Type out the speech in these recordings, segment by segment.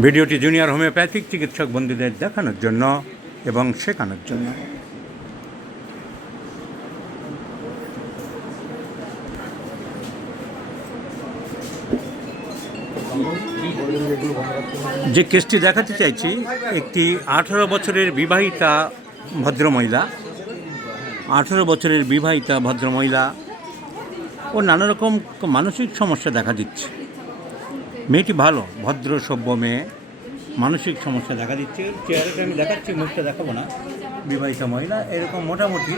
ভিডিওটি junior homeopathic চিকিৎসক বন্ধুদের দেখানোর জন্য এবং শেখানোর জন্য। যে কেসটি দেখাতে চাইছি, একটি 18 বছরের বিবাহিতা ভদ্রমহিলা, 18 বছরের বিবাহিতা ভদ্রমহিলা ও নানা রকম মানসিক সমস্যা দেখা দিচ্ছে। মেয়েটি ভালো, ভদ্র সভ্য মেয়ে, মানসিক সমস্যা দেখা দিচ্ছে। চেহারাটা আমি দেখাচ্ছি, মুখটা দেখাবো না। বিবাহিতা মহিলা, এরকম মোটামুটি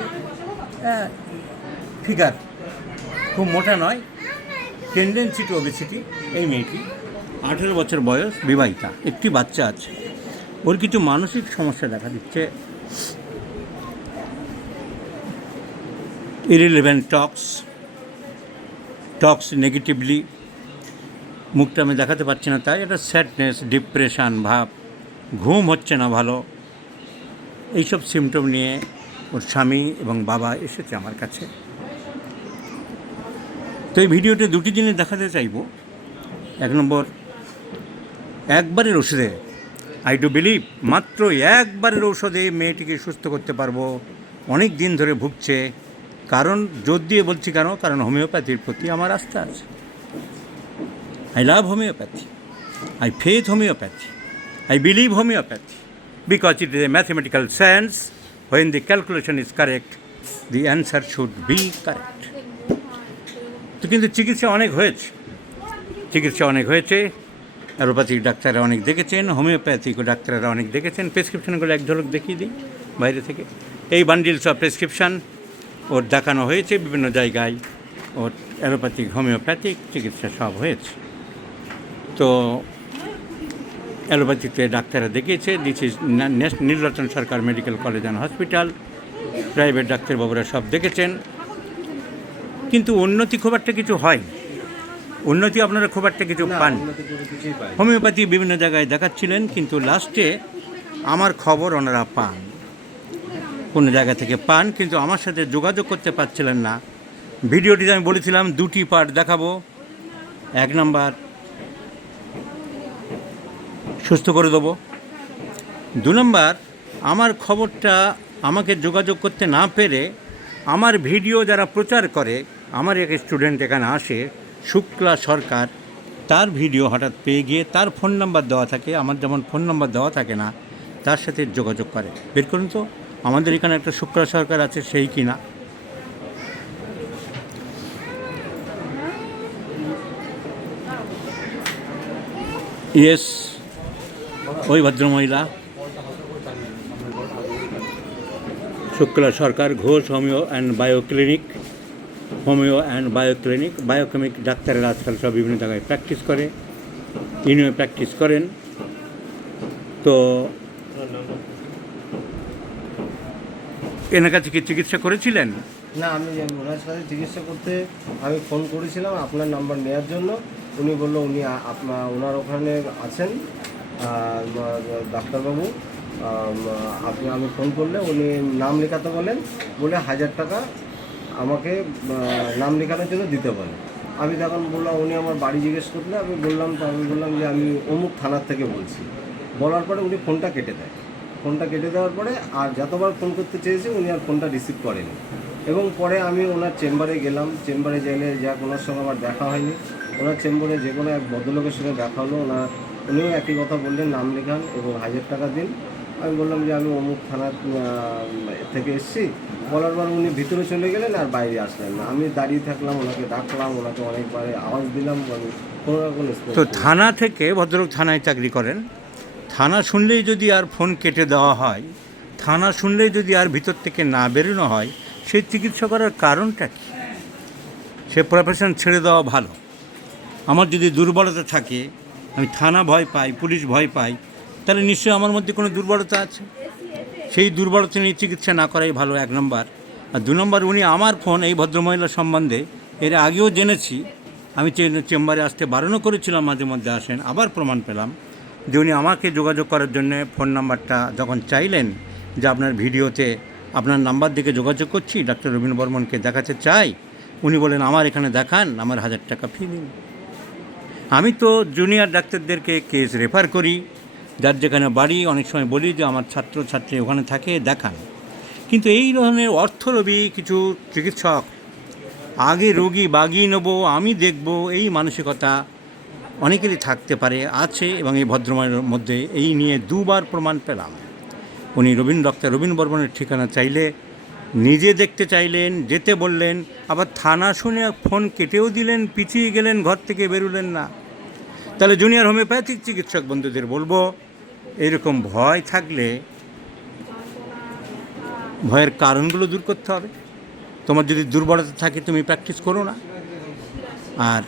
ফিগার, খুব মোটা নয়, টেন্ডেন্সি টু ওবেসিটি। এই মেয়েটি 18 বছর বয়স, বিবাহিতা, একটি বাচ্চা আছে। ওর কিছু মানসিক সমস্যা দেখা দিচ্ছে। ইররিলেভেন্ট টক্স নেগেটিভলি, মুখটা আমি দেখাতে পারছি না তাই, এটা স্যাডনেস, ডিপ্রেশন ভাব, ঘুম হচ্ছে না ভালো, এইসব সিমটম নিয়ে ওর স্বামী এবং বাবা এসেছে আমার কাছে। তো এই ভিডিওতে দুটি জিনিস দেখাতে চাইব। এক নম্বর, একবারের ওষুধে, আই ডু বিলিভ মাত্র একবারের ঔষধে মেয়েটিকে সুস্থ করতে পারবো। অনেক দিন ধরে ভুগছে। কারণ জোর দিয়ে বলছি কেন, কারণ হোমিওপ্যাথির প্রতি আমার আস্থা আছে। I love homeopathy. I faith homeopathy. I believe homeopathy because it is a mathematical science. When the calculation is correct, the answer should be correct. তো কিন্তু চিকিৎসা অনেক হয়েছে। অ্যালোপ্যাথিক ডাক্তাররা অনেক দেখেছেন, হোমিওপ্যাথিক ডাক্তাররা অনেক দেখেছেন। প্রেসক্রিপশনগুলো এক ঝলক দেখিয়ে দিই বাইরে থেকে। এই বান্ডিলস অফ প্রেসক্রিপশান ওর দেখানো হয়েছে বিভিন্ন জায়গায়। ওর অ্যালোপ্যাথিক হোমিওপ্যাথিক চিকিৎসা সব হয়েছে। তো অ্যালোপ্যাথিতে ডাক্তাররা দেখিয়েছে। This is Nilratan Sarkar medical college and hospital. Private ডাক্তারবাবুরা সব দেখেছেন, কিন্তু উন্নতি খুব একটা কিছু হয়। উন্নতি আপনারা খুব একটা কিছু পান। হোমিওপ্যাথি বিভিন্ন জায়গায় দেখাচ্ছিলেন, কিন্তু লাস্টে আমার খবর ওনারা পান, কোনো জায়গা থেকে পান, কিন্তু আমার সাথে যোগাযোগ করতে পারছিলেন না। ভিডিওটিতে আমি বলেছিলাম দুটি পার্ট দেখাবো। এক নাম্বার, সুস্থ করে দেবো। 2 নম্বর, আমার খবরটা আমাকে যোগাযোগ করতে না পেরে আমার ভিডিও যারা প্রচার করে, আমার এক স্টুডেন্ট এখানে আসে, শুক্লা সরকার, তার ভিডিও হঠাৎ পেয়ে গিয়ে তার ফোন নাম্বার দেওয়া থাকে, আমার যেমন ফোন নাম্বার দেওয়া থাকে না, তার সাথে যোগাযোগ করে। বের করুন তো আমাদের এখানে একটা শুক্লা সরকার আছে, সেই কি না। ইয়েস, ওই ভদ্রমহিলা, শুক্লা সরকার, ঘোষ হোমিও অ্যান্ড বায়োক্লিনিক, বায়োকেমিক ডাক্তারের আজকাল সব বিভিন্ন জায়গায় প্র্যাকটিস করে, ইনিও প্র্যাকটিস করেন। তো এনার কাছে কি চিকিৎসা করেছিলেন? না, আমি ওনার সাথে চিকিৎসা করতে আমি ফোন করেছিলাম আপনার নাম্বার নেওয়ার জন্য। উনি বললো উনি ওনার ওখানে আছেন ডাক্তারবাবু। আমি ফোন করলে উনি নাম লেখাতে বলে 1000 টাকা আমাকে নাম লেখানোর জন্য দিতে বলে। আমি তখন বললাম, উনি আমার বাড়ি জিজ্ঞেস করলে আমি বললাম যে আমি অমুক থানার থেকে বলছি। বলার পরে উনি ফোনটা কেটে দেয়। ফোনটা কেটে দেওয়ার পরে আর যতবার ফোন করতে চেয়েছি উনি আর ফোনটা রিসিভ করেনি। এবং পরে আমি ওনার চেম্বারে গেলাম। চেম্বারে গেলে ওনার সঙ্গে আমার দেখা হয়নি। ওনার চেম্বারে যে কোনো এক ভদ্রলোকের সঙ্গে দেখা হলো। উনিও একই কথা বললেন, নাম লেখান এবং 1000 টাকা দিন। আমি বললাম যে আমি অমুক থানা থেকে এসেছি। বলার পর উনি ভিতরে চলে গেলেন আর বাইরে আসলেন না। আমি দাঁড়িয়ে থাকলাম, ওনাকে ডাকলাম, ওনাকে অনেকবার আওয়াজ দিলাম, কোনো রকম। তো থানা থেকে, ভদ্রলোক থানায় চাকরি করেন, থানা শুনলেই যদি আর ফোন কেটে দেওয়া হয়, থানা শুনলেই যদি আর ভিতর থেকে না বেরোনো হয়, সেই চিকিৎসা করার কারণটা কী? সে প্রফেশন ছেড়ে দেওয়া ভালো। আমার যদি দুর্বলতা থাকে, আমি থানা ভয় পাই, পুলিশ ভয় পাই, তাহলে নিশ্চয়ই আমার মধ্যে কোনো দুর্বলতা আছে। সেই দুর্বলতা নিয়ে চিকিৎসা না করাই ভালো, 1 নম্বর। আর 2 নম্বর, উনি আমার ফোন, এই ভদ্রমহিলা সম্বন্ধে এর আগেও জেনেছি। আমি চেম্বারে আসতে বারণও করেছিলাম, মাঝে মধ্যে আসেন, আবার প্রমাণ পেলাম যে উনি আমাকে যোগাযোগ করার জন্য ফোন নাম্বারটা যখন চাইলেন, যে আপনার ভিডিওতে আপনার নাম্বার দিকে যোগাযোগ করছি, ডাক্তার রবীন বর্মনকে দেখাতে চাই, উনি বলেন আমার এখানে দেখান, আমার 1000 টাকা ফি দিন। আমি তো জুনিয়র ডাক্তারদেরকে কেস রেফার করি, যার যেখানে বাড়ি, অনেক সময় বলি যে আমার ছাত্রছাত্রী ওখানে থাকে, দেখান। কিন্তু এই ধরনের অর্থলোভী কিছু চিকিৎসক, আগে রোগী বাগিয়ে নেবো, আমি দেখব, এই মানসিকতা অনেকেরই থাকতে পারে, আছে। এবং এই ভদ্রময়ের মধ্যে এই নিয়ে দুবার প্রমাণ পেলাম। উনি ডক্টর রবীন বর্মনের ঠিকানা চাইলে নিজে দেখতে চাইলেন, যেতে বললেন, আবার থানা শুনে ফোন কেটেও দিলেন, পিছিয়ে গেলেন, ঘর থেকে বেরোলেন না। তাহলে জুনিয়র হোমিওপ্যাথিক চিকিৎসক বন্ধুদের বলবো, এরকম ভয় থাকলে ভয়ের কারণগুলো দূর করতে হবে। তোমার যদি দুর্বলতা থাকে তুমি প্র্যাকটিস করো না। আর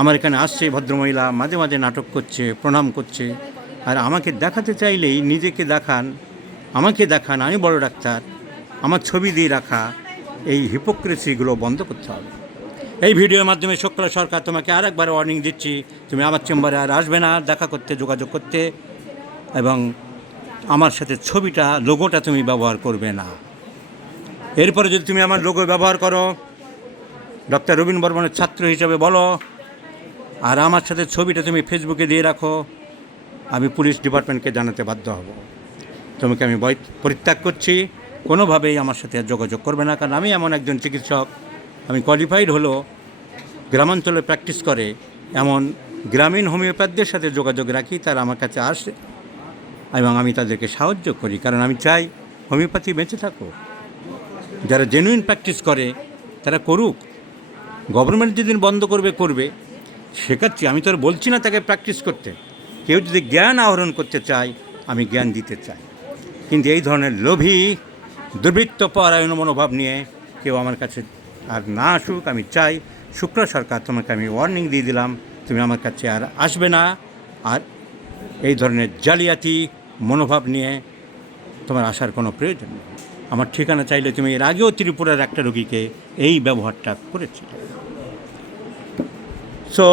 আমার এখানে আসছে ভদ্রমহিলা, মাঝে মাঝে নাটক করছে, প্রণাম করছে, আর আমাকে দেখাতে চাইলেই নিজেকে দেখান, আমাকে দেখান, আমি বড় ডাক্তার, আমার ছবি দিয়ে রাখা, এই হিপোক্রেসিগুলো বন্ধ করতে হবে। এই ভিডিওর মাধ্যমে শুক্লা সরকার তোমাকে আর একবার ওয়ার্নিং দিচ্ছি, তুমি আমার চেম্বারে আর আসবে না দেখা করতে, যোগাযোগ করতে, এবং আমার সাথে ছবিটা, লোগোটা তুমি ব্যবহার করবে না। এরপরে যদি তুমি আমার লোগো ব্যবহার করো, ডক্টর রবীন বর্মনের ছাত্র হিসাবে বলো, আর আমার সাথে ছবিটা তুমি ফেসবুকে দিয়ে রাখো, আমি পুলিশ ডিপার্টমেন্টকে জানাতে বাধ্য হব। তোমাকে আমি পরিত্যাগ করছি, কোনোভাবেই আমার সাথে আর যোগাযোগ করবে না। কারণ আমি এমন একজন চিকিৎসক, আমি কোয়ালিফাইড হলো, গ্রামাঞ্চলে প্র্যাকটিস করে এমন গ্রামীণ হোমিওপ্যাথদের সাথে যোগাযোগ রাখি, তারা আমার কাছে আসে এবং আমি তাদেরকে সাহায্য করি। কারণ আমি চাই হোমিওপ্যাথি বেঁচে থাকুক, যারা জেনুইন প্র্যাকটিস করে তারা করুক। গভর্নমেন্ট যেদিন বন্ধ করবে করবে, শেখাচ্ছি, আমি তো আর বলছি না তাকে প্র্যাকটিস করতে। কেউ যদি জ্ঞান আহরণ করতে চায়, আমি জ্ঞান দিতে চাই। কিন্তু এই ধরনের লোভী, দুর্বৃত্ত পরায়ণ মনোভাব নিয়ে কেউ আমার কাছে আর না আসুক। আমি চাই, শুক্লা সরকার তোমাকে আমি ওয়ার্নিং দিয়ে দিলাম, তুমি আমার কাছে আর আসবে না। আর এই ধরনের জালিয়াতি মনোভাব নিয়ে তোমার আসার কোনো প্রয়োজন নেই। আমার ঠিকানা চাইলে তুমি এর আগেও ত্রিপুরার একটা রোগীকে এই ব্যবহারটা করেছিলে। সো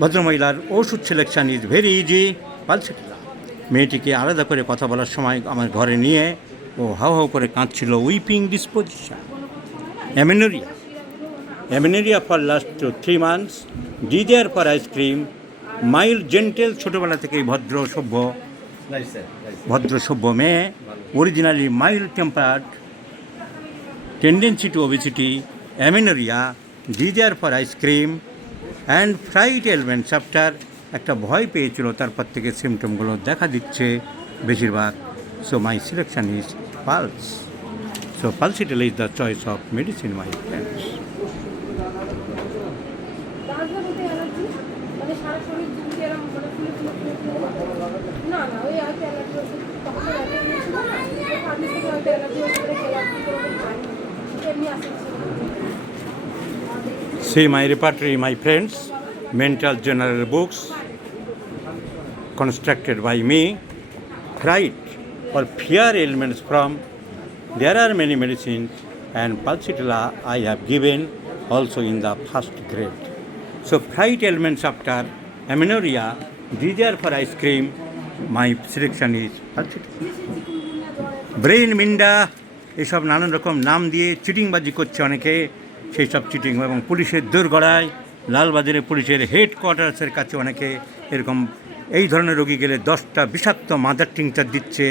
ভদ্রমহিলার ওষুধ selection is very easy. Pulsatilla মেয়েটিকে আলাদা করে কথা বলার সময় আমার ঘরে নিয়ে ও হাউ হাউ করে কাঁদছিল, weeping disposition, amenorrhoea for last 3 months, desire for ice cream, mild gentle, ছোটোবেলা থেকেই ভদ্র সভ্য মেয়ে, originally mild tempered, tendency to obesity, amenorrhoea, desire for ice cream and fried elements. After একটা ভয় পেয়েছিল, তারপর থেকে সিমটমগুলো দেখা দিচ্ছে বেশিরভাগ। So my selection is puls. So pulsatilla is the choice of medicine, my friends. See my repertory, my friends, mental general books constructed by me, fright or fear ailments from. There are many medicines, and Pulsatilla I have given also in the first grade. So fright ailments after amenorrhea, desire for ice cream, my selection is Pulsatilla. Brain Minda, এসব নানান রকম নাম দিয়ে চিটিংবাজি করছে অনেকে, সেই সব cheating এবং পুলিশের দোরগড়ায়, লালবাজারে পুলিশের হেডকোয়ার্টার্সের কাছে অনেকে এরকম এই ধরনের রোগী গেলে 10টা বিষাক্ত মাদার টিংচার দিচ্ছে।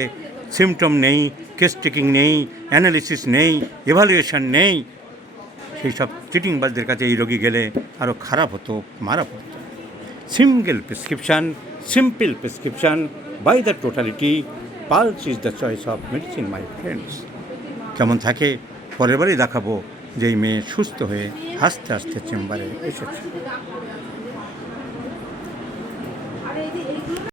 সিমটম নেই, কেস টেকিং নেই, অ্যানালিসিস নেই, এভালুয়েশন নেই। সেই সব চিটিংবাজদের কাছে এই রোগী গেলে আরও খারাপ হতো, মারা পড়তো। Simple prescription by the totality, pulse is the choice of medicine, my friends. কেমন থাকে পরের বারই দেখাবো যে এই মেয়ে সুস্থ হয়ে হাসতে হাসতে চেম্বারে এসেছে।